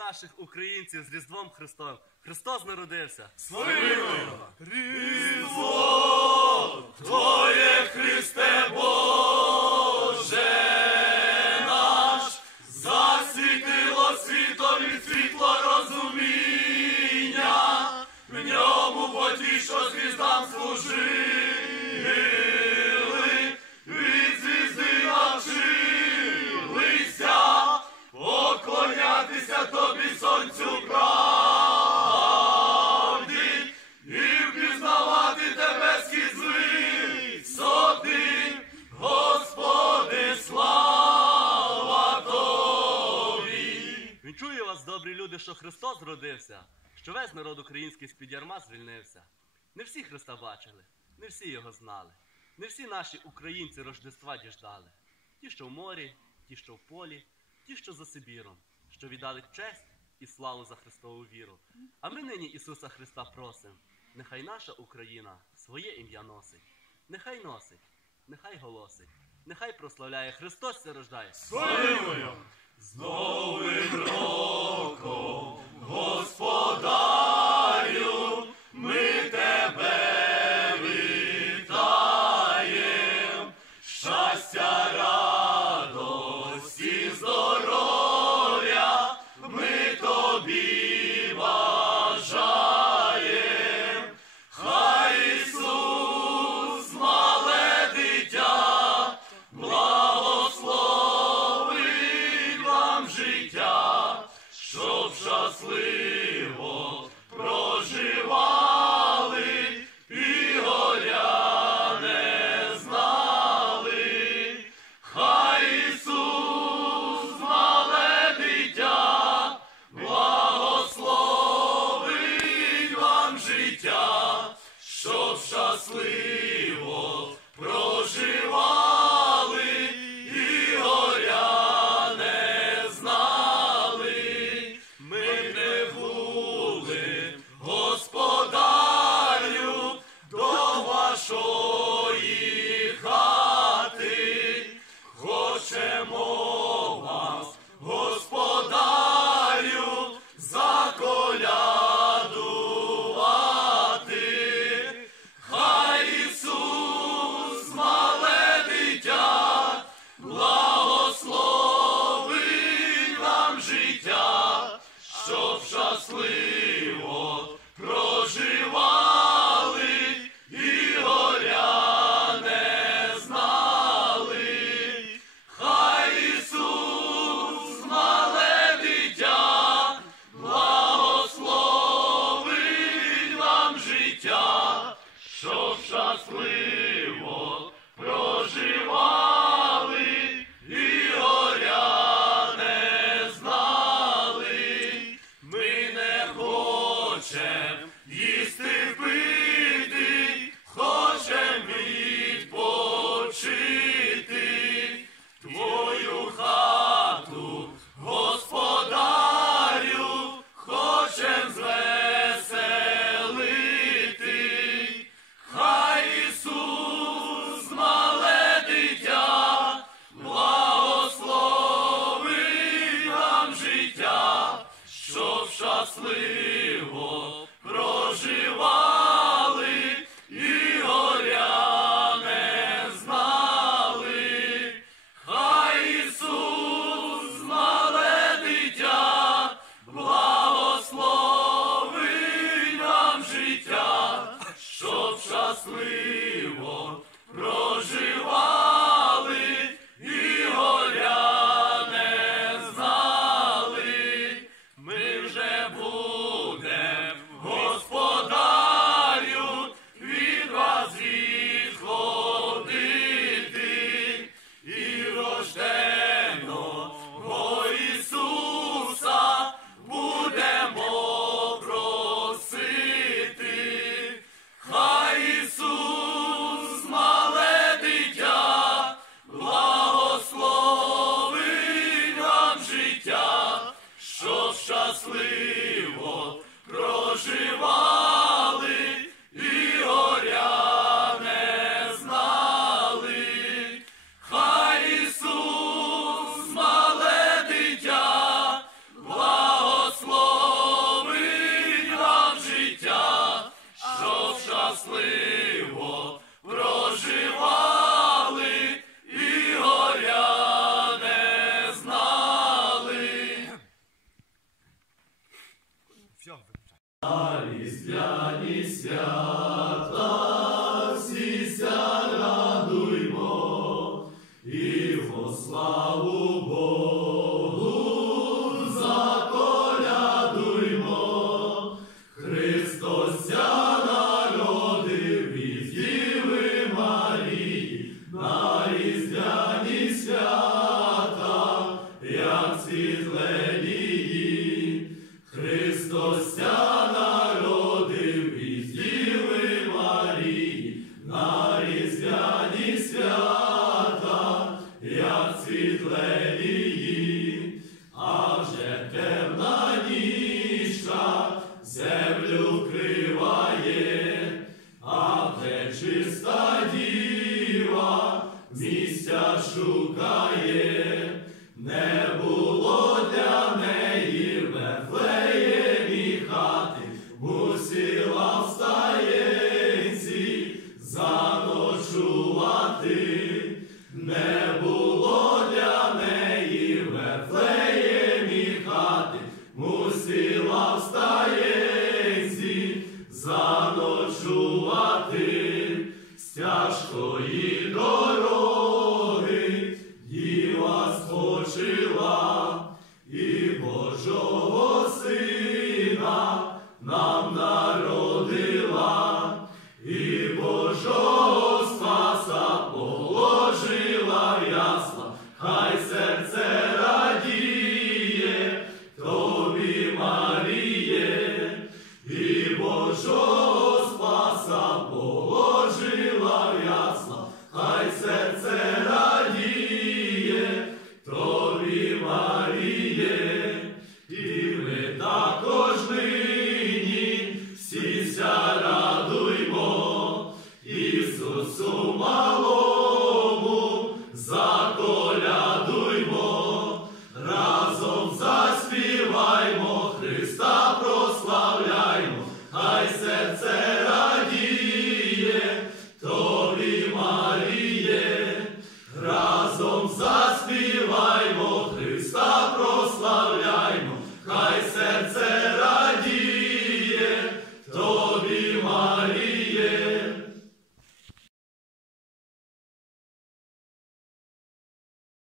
наших українців з Різдвом Христом. Христос народився. своє! Твоє Христе Засвітило добрі люди, що Христос зродився, що весь народ український з-під ярма звільнився. Не всі Христа бачили, не всі його знали. Не всі наші українці Рождества діждали. Ті, що в морі, ті, що в полі, ті, що за Сибіром, що віддали честь і славу за Христову віру. А ми нині Ісуса Христа просим. Нехай наша Україна своє ім'я носить. Нехай носить, нехай голосить, нехай прославляє Христос се рождає. Z nowym rokiem, gospodarz. sleep. Різдвяні свята, всіся славу. Lady. спочила і Божого сина нам народила, і Божого спаса положила ясла, хай серце.